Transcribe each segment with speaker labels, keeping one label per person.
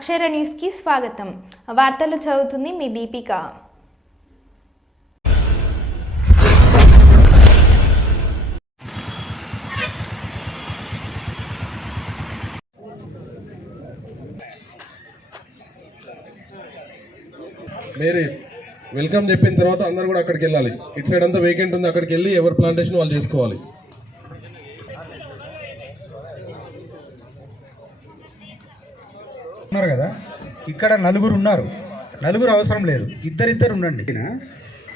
Speaker 1: అక్షర న్యూస్కి స్వాగతం. వార్తలు చదువుతుంది మీ దీపిక.
Speaker 2: మేరీ వెల్కమ్ చెప్పిన తర్వాత అందరు కూడా అక్కడికి వెళ్ళాలి. ఇటు సైడ్ అంతా వేకెంట్ ఉంది అక్కడికి వెళ్ళి ఎవరి ప్లాంటేషన్ వాళ్ళు చేసుకోవాలి.
Speaker 3: ఉన్నారు కదా ఇక్కడ నలుగురు ఉన్నారు. నలుగురు అవసరం లేదు. ఇద్దరిద్దరు ఉండండి.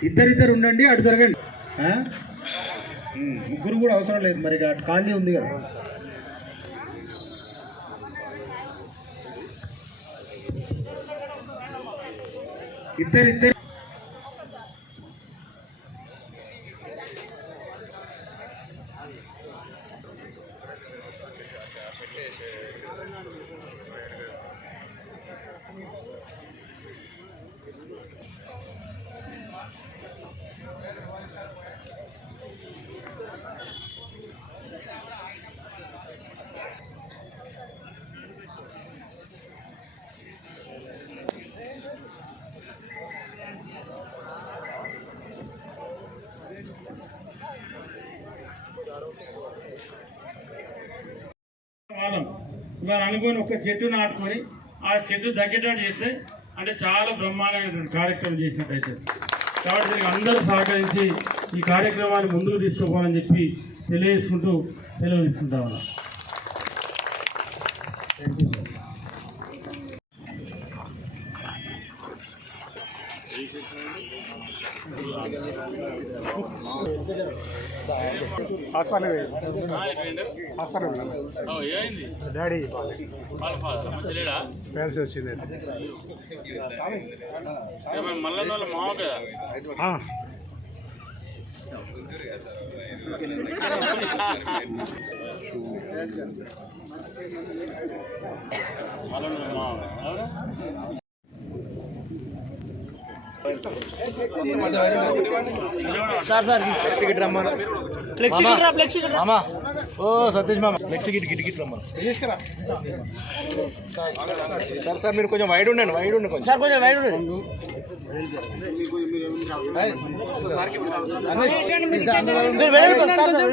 Speaker 3: ఇద్దరిద్దరు ఉండండి అటు జరగండి. ముగ్గురు కూడా అవసరం లేదు. మరి అటు ఖాళీ ఉంది కదా. ఇద్దరిద్దరు
Speaker 4: వాళ్ళం దాని అనుకుని ఒక చెట్టు నాటుకొని ఆ చెట్టు తగ్గేటట్టు చేస్తే అంటే చాలా బ్రహ్మాండమైనటువంటి కార్యక్రమం చేసినట్టయితే. కాబట్టి దీనికి అందరూ సహకరించి ఈ కార్యక్రమాన్ని ముందుకు తీసుకుపోవాలని చెప్పి తెలియజేసుకుంటూ సెలవు తీసుకుంటా ఉన్నాం
Speaker 3: డాడీ. పేల్సి వచ్చింది
Speaker 4: మళ్ళీ మామూలుగా
Speaker 5: మామా. ఓ సతీష్ మామ. ఫ్లెక్సీ గిట్ గిట్ గిట్ రమ్మా సార్ సార్ మీరు కొంచెం వైడ్ ఉండండి వైడ్ ఉండండి కొంచెం. సార్ కొంచెం వైడ్ ఉండండి. మీరు సార్, సార్,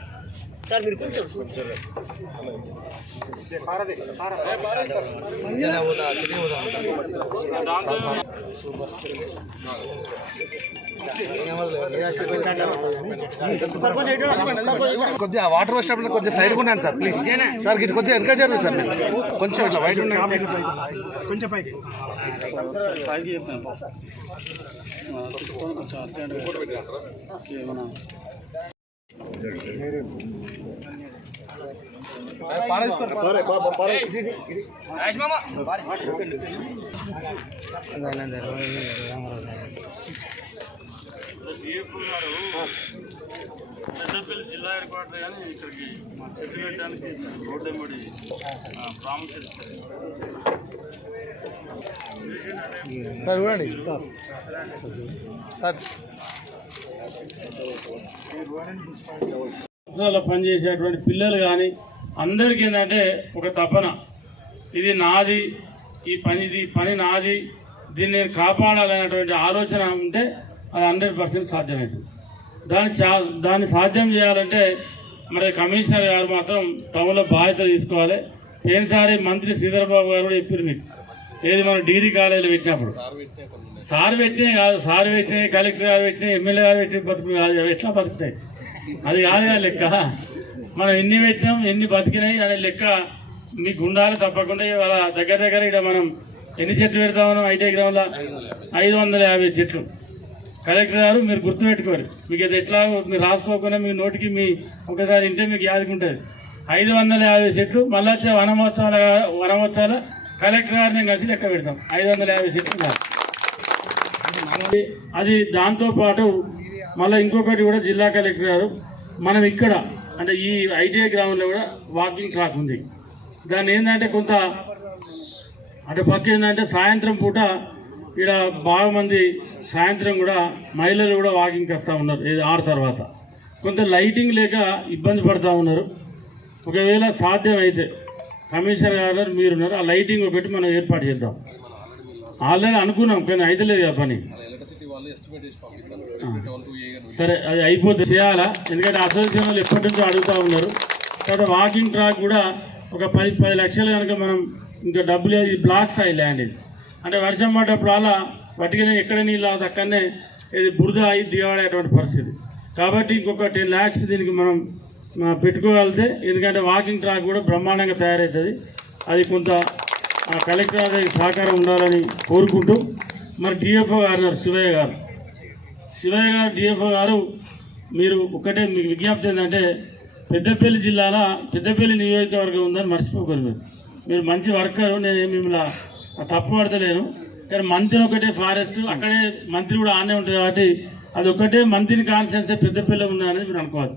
Speaker 5: సార్ మీరు కొంచెం
Speaker 6: కొద్దిగా వాటర్ వచ్చినప్పుడు కొద్దిగా సైడ్ ఉన్నాను సార్ ప్లీజ్. సార్ ఇటు కొద్దిగా వెనక జరుగు సార్ మీరు. కొంచెం ఇట్లా వైట్ ఉండండి.
Speaker 3: కొంచెం పైకి.
Speaker 4: పెద్దపల్లి జిల్లా హెడ్ క్వార్టర్ కానీ ఇక్కడికి మా చెట్టు పెట్టడానికి రోడ్డు ఎమ్మడి ప్రాముఖ్యత
Speaker 5: సార్ చూడండి సార్
Speaker 4: సంవత్సరాల్లో పనిచేసేటువంటి పిల్లలు కానీ అందరికీ ఏంటంటే ఒక తపన. ఇది నాది ఈ పని ఇది పని నాది దీన్ని నేను కాపాడాలనేటువంటి ఆలోచన ఉంటే అది హండ్రెడ్ పర్సెంట్ సాధ్యమవుతుంది దాన్ని చా దాన్ని సాధ్యం చేయాలంటే మరి కమిషనర్ గారు మాత్రం టౌన్లో బాధ్యత తీసుకోవాలి. పోయినసారి మంత్రి శ్రీధరబాబు గారు కూడా చెప్పారు మీకు. ఏది మనం డిగ్రీ కాలేజీలో పెట్టినప్పుడు. సార్ పెట్టినే కాదు సార్ పెట్టినే కలెక్టర్ గారు పెట్టిన ఎమ్మెల్యే గారు పెట్టిన బతుకు ఎట్లా బతుకుతాయి? అది కాదు కదా లెక్క. మనం ఎన్ని పెట్టినాం ఎన్ని బతికినాయి అనే లెక్క మీకు ఉండాలి తప్పకుండా ఇవాళ దగ్గర దగ్గర ఇక్కడ మనం ఎన్ని చెట్లు పెడతా ఉన్నాం ఐటీ గ్రామంలో ఐదు వందల యాభై చెట్లు. కలెక్టర్ గారు మీరు గుర్తుపెట్టుకోరు. మీకు అది ఎట్లా మీరు రాసుకోకుండా మీ నోటికి మీ ఒకసారి వింటే మీకు యాదికి ఉంటుంది. ఐదు వందల యాభై చెట్లు మళ్ళీ వచ్చే వనమోత్సవాల వనమోత్సవాల కలెక్టర్ గారిని కలిసి లెక్క పెడతాం. ఐదు వందల యాభై చెట్లు అది దాంతోపాటు మళ్ళీ ఇంకొకటి కూడా జిల్లా కలెక్టర్ గారు మనం ఇక్కడ అంటే ఈ ఐటీఐ గ్రామంలో కూడా వాకింగ్ ట్రాక్ ఉంది. దాన్ని ఏంటంటే కొంత అటు పక్క ఏంటంటే సాయంత్రం పూట ఇక్కడ బాగా మంది సాయంత్రం కూడా మహిళలు కూడా వాకింగ్కి వస్తూ ఉన్నారు ఇది ఆరు తర్వాత. కొంత లైటింగ్ లేక ఇబ్బంది పడుతూ ఉన్నారు. ఒకవేళ సాధ్యమైతే కమిషనర్ గారు మీరున్నారు ఆ లైటింగ్ ఒకటి మనం ఏర్పాటు చేద్దాం. ఆల్రెడీ అనుకున్నాం కానీ అయితే లేదు ఆ పని. సరే అది అయిపోతే చేయాలా? ఎందుకంటే అసోసియేషన్ వాళ్ళు ఎప్పటి నుంచో అడుగుతూ ఉన్నారు. తర్వాత వాకింగ్ ట్రాక్ కూడా ఒక పది పది లక్షలు కనుక మనం ఇంకా డబ్బులు ఇది బ్లాక్ సైడ్ ల్యాండ్ ఇది. అంటే వర్షం పడ్డప్పుడు అలా పట్టుకుని ఎక్కడ నీళ్ళు అవుతుంది అక్కడనే ఇది బురద అయి దిగబడేటువంటి పరిస్థితి. కాబట్టి ఇంకొక టెన్ ల్యాక్స్ దీనికి మనం ఆ, పెట్టుకోగలిగితే ఎందుకంటే వాకింగ్ ట్రాక్ కూడా బ్రహ్మాండంగా తయారవుతుంది. అది కొంత కలెక్టర్ సహకారం ఉండాలని కోరుకుంటూ మరి డిఎఫ్ఓ గారు శివయ్య గారు. శివయ్య గారు డిఎఫ్ఓ గారు మీరు ఒకటే మీకు విజ్ఞప్తి ఏంటంటే పెద్దపల్లి జిల్లాలో పెద్దపల్లి నియోజకవర్గం ఉందని మర్చిపోకూడదు మీరు. మీరు మంచి వర్కరు నేను మిమ్మల్ని తప్పు పడతలేను. కానీ మంత్రి ఒకటే ఫారెస్ట్ అక్కడే మంత్రి కూడా ఆనే ఉంటుంది కాబట్టి అది ఒకటే మంత్రిని కాన్సెన్స్ పెద్దపల్లి ఉందనేది మీరు అనుకోవాలి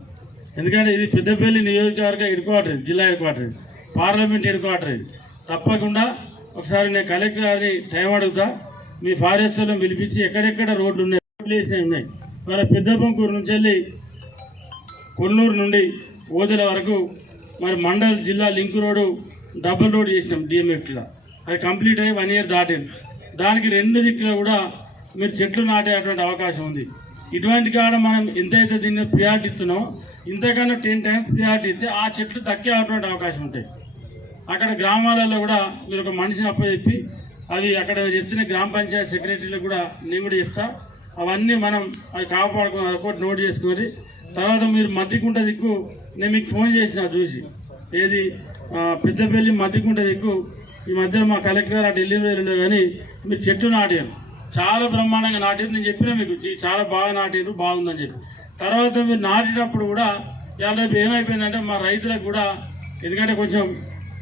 Speaker 4: ఎందుకంటే ఇది పెద్దపల్లి నియోజకవర్గ హెడ్ క్వార్టర్ జిల్లా head quarter parliament head quarter తప్పకుండా ఒకసారి నేను కలెక్టర్ గారిని టైం అడుగుతా. మీ ఫారెస్ట్లో పిలిపించి ఎక్కడెక్కడ రోడ్లు ఉన్నాయి. రోడ్లు వేసినవి ఉన్నాయి మన పెద్దపంకూరు నుంచి వెళ్ళి కొన్నూరు నుండి ఓదెల వరకు మరి మండల్ జిల్లా లింక్ రోడ్డు డబుల్ రోడ్ చేసినాం డిఎంఎఫ్టీలో అది కంప్లీట్ అయ్యి వన్ ఇయర్ దాటింది. దానికి రెండు దిక్కులో కూడా మీరు చెట్లు నాటేటువంటి అవకాశం ఉంది. ఇటువంటి కాడ మనం ఎంతైతే దీన్ని ప్రియారిటీ ఇస్తున్నామో ఇంతకన్నా టెన్ టైమ్స్ ప్రియారిటీ ఇస్తే ఆ చెట్లు దక్కేటువంటి అవకాశం ఉంటాయి. అక్కడ గ్రామాలలో కూడా మీరు ఒక మనిషిని అప్పచెప్పి అవి అక్కడ చెప్తున్న గ్రామ పంచాయతీ సెక్రటరీలకు కూడా నేను కూడా చెప్తా. అవన్నీ మనం అవి కాపాడుకున్న ఒకటి నోట్ చేసుకొని తర్వాత మీరు మద్దికుంట దిక్కు నేను మీకు ఫోన్ చేసిన చూసి ఏది పెద్దపల్లి మద్దికుంట దిక్కు ఈ మధ్యలో మా కలెక్టర్ గారు అటు వెళ్ళిన కానీ మీరు చెట్టు నాటారు. చాలా బ్రహ్మాండంగా నాటారు. నేను చెప్పినా మీకు చాలా బాగా నాటారు బాగుందని చెప్పి. తర్వాత మీరు నాటేటప్పుడు కూడా ఇవాళ రేపు ఏమైపోయిందంటే మా రైతులకు కూడా ఎందుకంటే కొంచెం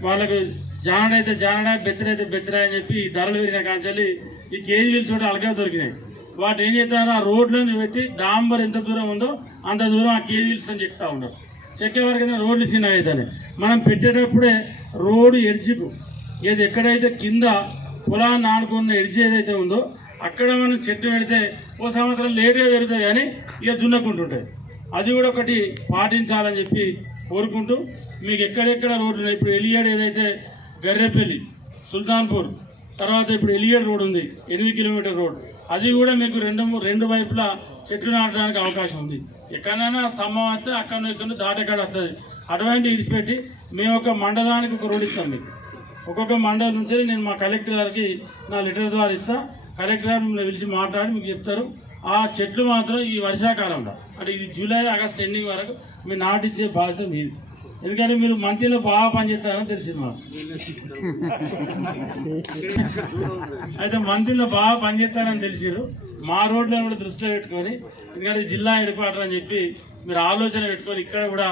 Speaker 4: వాళ్ళకు జానడైతే జానడ అయితే బెత్తరా అని చెప్పి ఈ ధరలు పెరిగిన కాంచాలి ఈ కేజీ చోట కూడా అలగా దొరికినాయి. వాటి ఏం చేస్తారు ఆ రోడ్లను పెట్టి డాంబర్ ఎంత దూరం ఉందో అంత దూరం ఆ కేజీల్స్ అని చెప్తా ఉన్నారు. చెక్కే వరకైనా రోడ్లు చిన్న అవుతాయి మనం పెట్టేటప్పుడే రోడ్డు ఎడ్జి ఏది ఎక్కడైతే కింద పొలాన్ని ఆనుకున్న ఎడ్జి ఏదైతే ఉందో అక్కడ మనం చెట్టు పెడితే ఓ సంవత్సరం లేట్గా పెరుగుతాయి కానీ ఇక దున్నకుంటుంటాయి. అది కూడా ఒకటి పాటించాలని చెప్పి కోరుకుంటూ మీకు ఎక్కడెక్కడ రోడ్లు ఇప్పుడు ఎలియాడ్ ఏదైతే గర్రెపల్లి సుల్తాన్పూర్ తర్వాత ఇప్పుడు ఎలియర్ రోడ్ ఉంది ఎనిమిది కిలోమీటర్ రోడ్. అది కూడా మీకు రెండు రెండు వైపులా చెట్లు నాటడానికి అవకాశం ఉంది. ఎక్కడైనా స్తంభం వస్తే అక్కడ ఇక్కడ దాటకాడ వస్తుంది. అటువంటి ఇడిచిపెట్టి మేము ఒక మండలానికి ఒక రోడ్ ఇస్తాం మీకు. ఒక్కొక్క మండలం నుంచి నేను మా కలెక్టర్ గారికి నా లెటర్ ద్వారా ఇస్తా. కలెక్టర్ గారు మిమ్మల్ని పిలిచి మాట్లాడి మీకు చెప్తారు. ఆ చెట్లు మాత్రం ఈ వర్షాకాలంలో అంటే ఇది జూలై ఆగస్ట్ ఎండింగ్ వరకు మీరు నాటించే బాధ్యత మీది. ఎందుకంటే మీరు మంత్రిలో బాగా పనిచేస్తారని తెలిసింది మాకు. అయితే మంత్రిలో బాగా పనిచేస్తారని తెలిసారు. మా రోడ్లను కూడా దృష్టిలో పెట్టుకొని ఎందుకంటే జిల్లా ఏర్పాటు అని చెప్పి మీరు ఆలోచన పెట్టుకొని ఇక్కడ కూడా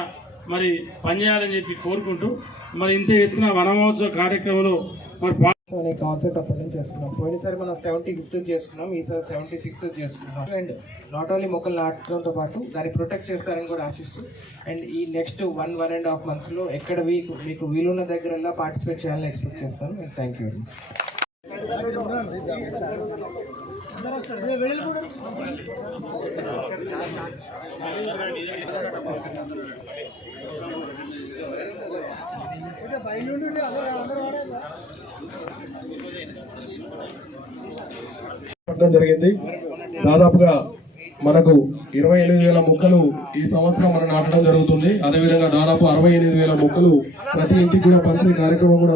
Speaker 4: మరి పనిచేయాలని చెప్పి కోరుకుంటూ మరి ఇంత ఎత్తున వనమహోత్సవ కార్యక్రమంలో మరి పా-
Speaker 7: అనే కాన్సెప్ట్ అప్పటి చేసుకున్నాం. పోయినసారి మనం సెవెంటీ ఫిఫ్త్ చేసుకున్నాం ఈసారి సెవెంటీ సిక్స్త్ చేసుకున్నాం అండ్ నాట్ ఓన్లీ మొక్కలు నాటడంతో పాటు దాన్ని ప్రొటెక్ట్ చేస్తారని కూడా ఆశిస్తూ అండ్ ఈ next one one and half మంత్లో ఎక్కడ వీక్ మీకు వీలున్న దగ్గరల్లా పార్టిసిపేట్ చేయాలని ఎక్స్పెక్ట్ చేస్తాను. అండ్ థ్యాంక్ యూ
Speaker 2: జరిగింది. దాదాపుగా మనకు ఇరవై ఎనిమిది వేల మొక్కలు ఈ సంవత్సరం మనం నాటడం జరుగుతుంది. అదేవిధంగా దాదాపు అరవై ఎనిమిది వేల మొక్కలు ప్రతి ఇంటికి కూడా పంచే కార్యక్రమం కూడా